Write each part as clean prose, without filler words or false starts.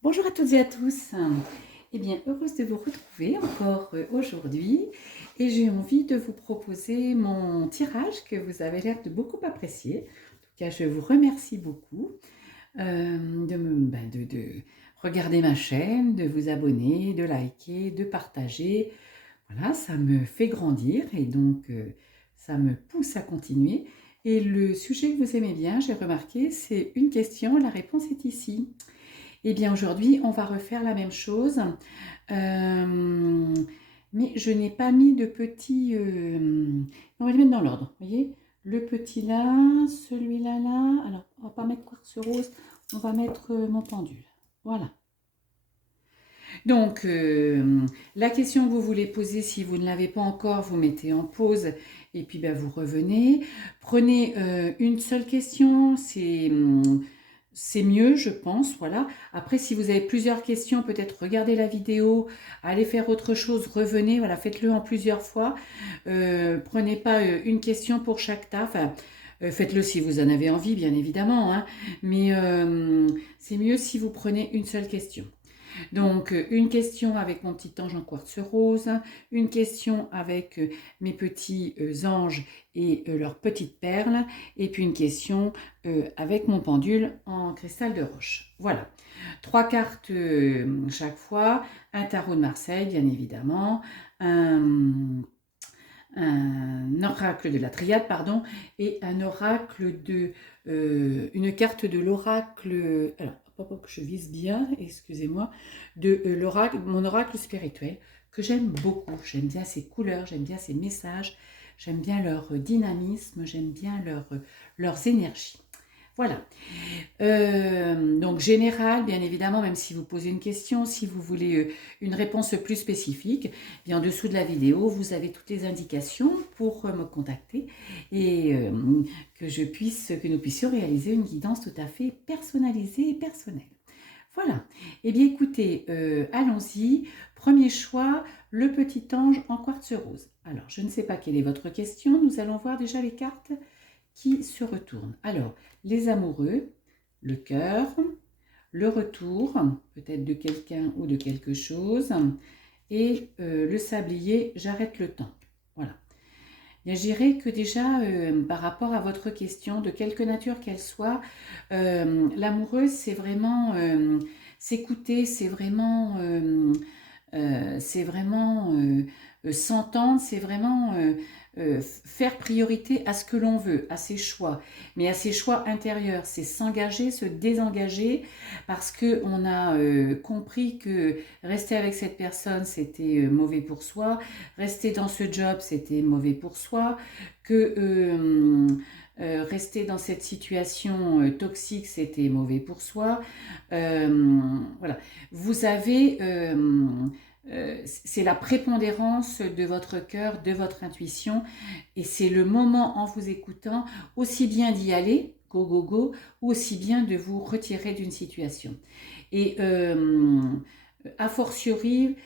Bonjour à toutes et à tous. Eh bien, heureuse de vous retrouver encore aujourd'hui et j'ai envie de vous proposer mon tirage que vous avez l'air de beaucoup apprécier. En tout cas, je vous remercie beaucoup de regarder ma chaîne, de vous abonner, de liker, de partager. Voilà, ça me fait grandir et donc ça me pousse à continuer. Et le sujet que vous aimez bien, j'ai remarqué, c'est une question, la réponse est ici. Eh bien aujourd'hui, on va refaire la même chose, mais je n'ai pas mis de petits... on va les mettre dans l'ordre, vous voyez. Le petit là, celui-là là. Alors, on va pas mettre quartz rose, on va mettre mon pendule. Voilà. Donc, la question que vous voulez poser, si vous ne l'avez pas encore, vous mettez en pause et puis ben, vous revenez. Prenez une seule question, c'est mieux, je pense. Voilà. Après, si vous avez plusieurs questions, peut-être regardez la vidéo, allez faire autre chose, revenez. Voilà, faites-le en plusieurs fois. Prenez pas une question pour chaque tas. Enfin, faites-le si vous en avez envie, bien évidemment. Hein. Mais c'est mieux si vous prenez une seule question. Donc, une question avec mon petit ange en quartz rose, une question avec mes petits anges et leurs petites perles, et puis une question avec mon pendule en cristal de roche. Voilà. 3 cartes chaque fois, un tarot de Marseille, bien évidemment, un oracle de la triade, pardon, et un oracle de... une carte de l'oracle... Alors, que je vise bien, excusez-moi, de l'oracle, mon oracle spirituel, que j'aime beaucoup. J'aime bien ses couleurs, j'aime bien ses messages, j'aime bien leur dynamisme, j'aime bien leurs énergies. Voilà. Donc général, bien évidemment, même si vous posez une question, si vous voulez une réponse plus spécifique, bien en dessous de la vidéo, vous avez toutes les indications pour me contacter et que nous puissions réaliser une guidance tout à fait personnalisée et personnelle. Voilà. Eh bien écoutez, allons-y. Premier choix, le petit ange en quartz rose. Alors, je ne sais pas quelle est votre question. Nous allons voir déjà les cartes qui se retournent. Alors, les amoureux, le cœur, le retour, peut-être de quelqu'un ou de quelque chose, et le sablier, j'arrête le temps. Voilà. Bien, je dirais que déjà, par rapport à votre question, de quelque nature qu'elle soit, l'amoureux, c'est vraiment s'écouter, c'est vraiment s'entendre, c'est vraiment faire priorité à ce que l'on veut, à ses choix, mais à ses choix intérieurs, c'est s'engager, se désengager, parce qu'on a compris que rester avec cette personne, c'était mauvais pour soi, rester dans ce job, c'était mauvais pour soi, que rester dans cette situation toxique, c'était mauvais pour soi. Voilà. Vous avez c'est la prépondérance de votre cœur, de votre intuition, et c'est le moment en vous écoutant aussi bien d'y aller, go go go, ou aussi bien de vous retirer d'une situation. Et a fortiori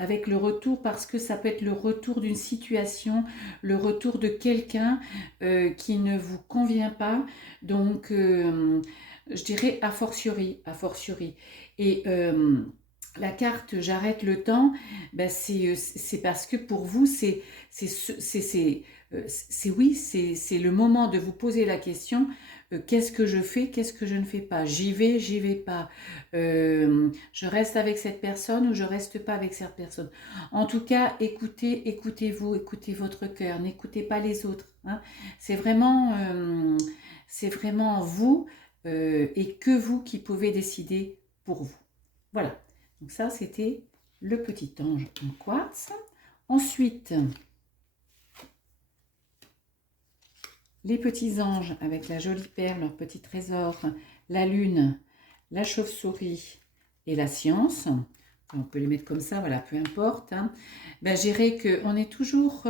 avec le retour, parce que ça peut être le retour d'une situation, le retour de quelqu'un qui ne vous convient pas, donc je dirais a fortiori, a fortiori. Et la carte j'arrête le temps, ben c'est parce que pour vous oui, c'est le moment de vous poser la question, qu'est-ce que je fais, qu'est-ce que je ne fais pas, j'y vais pas, je reste avec cette personne ou je reste pas avec cette personne. En tout cas, écoutez-vous, écoutez votre cœur, n'écoutez pas les autres. Hein. C'est vraiment vous et que vous qui pouvez décider pour vous. Voilà. Donc ça, c'était le petit ange en quartz. Ensuite, les petits anges avec la jolie perle, leur petit trésor, la lune, la chauve-souris et la science. On peut les mettre comme ça, voilà, peu importe. Hein. Ben, je dirais qu'on est toujours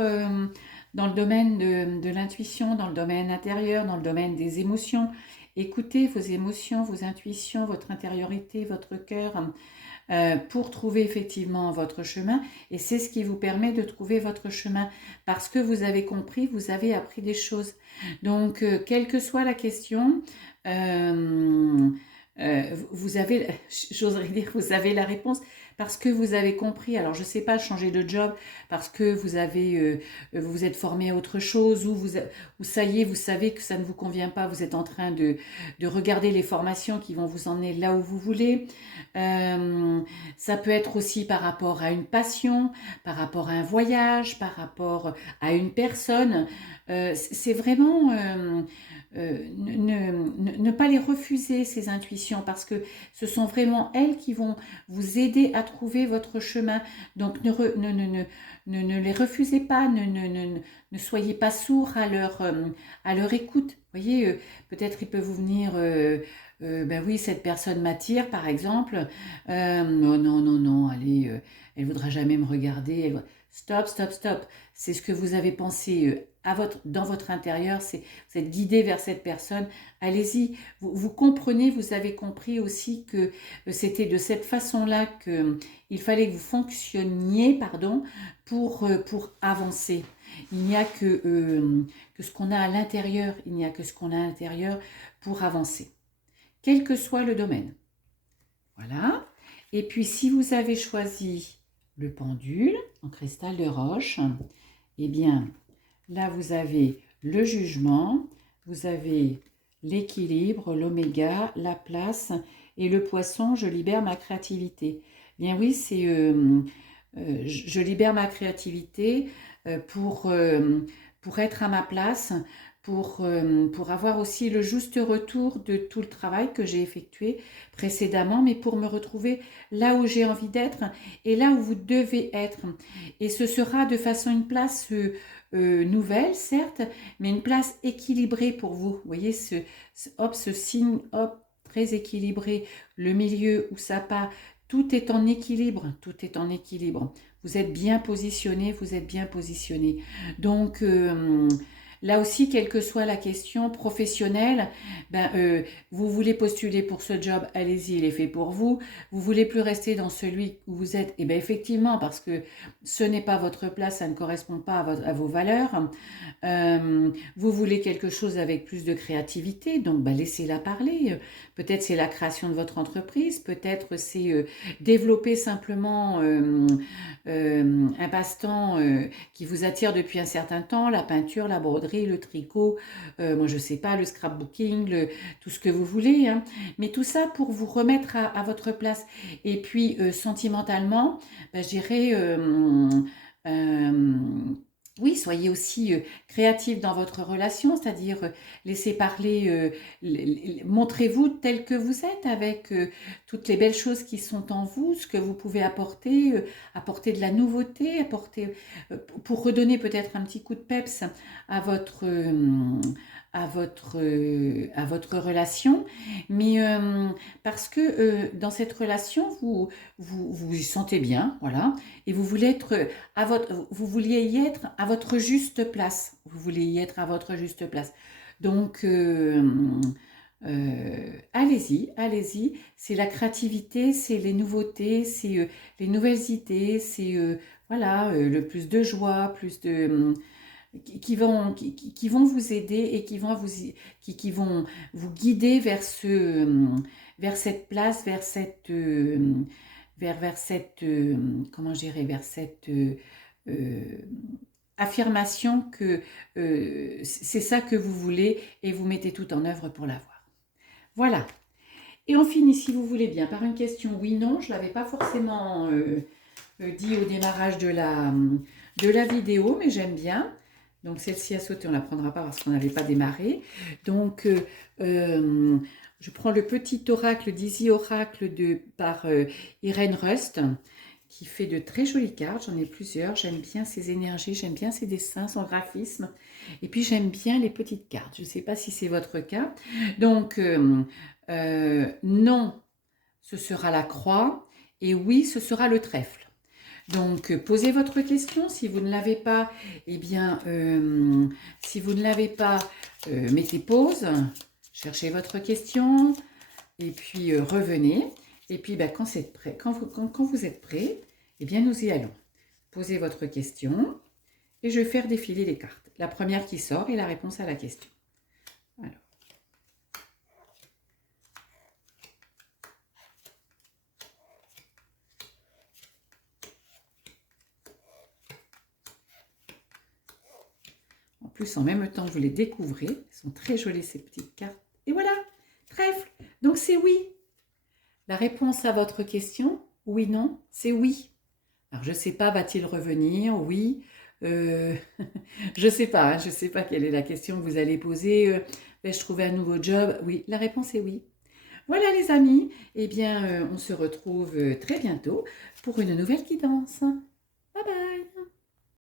dans le domaine de l'intuition, dans le domaine intérieur, dans le domaine des émotions. Écoutez vos émotions, vos intuitions, votre intériorité, votre cœur, pour trouver effectivement votre chemin. Et c'est ce qui vous permet de trouver votre chemin. Parce que vous avez compris, vous avez appris des choses. Donc, quelle que soit la question, vous avez, j'oserais dire, vous avez la réponse parce que vous avez compris. Alors, je ne sais pas, changer de job parce que vous êtes formé à autre chose ou ça y est, vous savez que ça ne vous convient pas. Vous êtes en train de regarder les formations qui vont vous emmener là où vous voulez. Ça peut être aussi par rapport à une passion, par rapport à un voyage, par rapport à une personne. C'est vraiment ne pas les refuser, ces intuitions, parce que ce sont vraiment elles qui vont vous aider à trouver votre chemin. Donc ne les refusez pas, ne soyez pas sourd à leur écoute. Vous voyez, peut-être il peut vous venir... ben oui, cette personne m'attire, par exemple. Non, non, non, non, allez, elle voudra jamais me regarder. Stop, stop, stop. C'est ce que vous avez pensé dans votre intérieur, vous êtes guidé vers cette personne. Allez-y, vous comprenez, vous avez compris aussi que c'était de cette façon-là qu'il fallait que vous fonctionniez, pardon, pour avancer. Il n'y a que ce qu'on a à l'intérieur, il n'y a que ce qu'on a à l'intérieur pour avancer, quel que soit le domaine. Voilà. Et puis, si vous avez choisi le pendule en cristal de roche, eh bien, là, vous avez le jugement, vous avez l'équilibre, l'oméga, la place et le poisson, je libère ma créativité. Eh bien oui, c'est je libère ma créativité pour être à ma place, pour avoir aussi le juste retour de tout le travail que j'ai effectué précédemment, mais pour me retrouver là où j'ai envie d'être et là où vous devez être. Et ce sera de façon une place nouvelle, certes, mais une place équilibrée pour vous. Vous voyez, ce signe, hop, très équilibré, le milieu où ça part, tout est en équilibre, tout est en équilibre. Vous êtes bien positionné, vous êtes bien positionné. Donc, là aussi, quelle que soit la question professionnelle, vous voulez postuler pour ce job, allez-y, il est fait pour vous. Vous voulez plus rester dans celui où vous êtes, et bien effectivement, parce que ce n'est pas votre place, ça ne correspond pas à vos valeurs. Vous voulez quelque chose avec plus de créativité, donc laissez-la parler. Peut-être c'est la création de votre entreprise, peut-être c'est développer simplement un passe-temps qui vous attire depuis un certain temps, la peinture, la broderie, le tricot, moi je sais pas, le scrapbooking, tout ce que vous voulez, hein. Mais tout ça pour vous remettre à votre place. Et puis sentimentalement, je dirais... oui, soyez aussi créatif dans votre relation, c'est-à-dire laissez parler, montrez-vous tel que vous êtes avec toutes les belles choses qui sont en vous, ce que vous pouvez apporter, apporter de la nouveauté, pour redonner peut-être un petit coup de peps à à votre relation, mais parce que dans cette relation, vous y sentez bien, voilà, et vous voulez être vous vouliez y être à votre juste place. Vous voulez y être à votre juste place. Donc, allez-y, allez-y. C'est la créativité, c'est les nouveautés, c'est les nouvelles idées, c'est voilà, le plus de joie, plus de qui vont vous aider et qui vont vous guider vers vers cette place, vers cette comment je dirais, vers cette euh, affirmation que c'est ça que vous voulez et vous mettez tout en œuvre pour l'avoir. Voilà. Et on finit, si vous voulez bien, par une question oui-non. Je ne l'avais pas forcément dit au démarrage de la vidéo, mais j'aime bien. Donc celle-ci a sauté, on ne la prendra pas parce qu'on n'avait pas démarré. Donc je prends le petit oracle d'Easy Oracle par Irène Rust, qui fait de très jolies cartes. J'en ai plusieurs. J'aime bien ses énergies, j'aime bien ses dessins, son graphisme. Et puis j'aime bien les petites cartes. Je ne sais pas si c'est votre cas. Donc non, ce sera la croix. Et oui, ce sera le trèfle. Donc, posez votre question. Si vous ne l'avez pas, eh bien, si vous ne l'avez pas, mettez pause, cherchez votre question, et puis revenez. Et puis, quand vous êtes prêt, eh bien, nous y allons. Posez votre question, et je vais faire défiler les cartes. La première qui sort est la réponse à la question. Alors. plus, en même temps, vous les découvrez. Elles sont très jolies, ces petites cartes. Et voilà, trèfle. Donc, c'est oui. La réponse à votre question, oui, non, c'est oui. Alors, je ne sais pas, va-t-il revenir? Oui. Euh, je ne sais pas, hein, je ne sais pas quelle est la question que vous allez poser. Vais-je trouver un nouveau job? Oui, la réponse est oui. Voilà les amis, eh bien on se retrouve très bientôt pour une nouvelle guidance. Bye bye!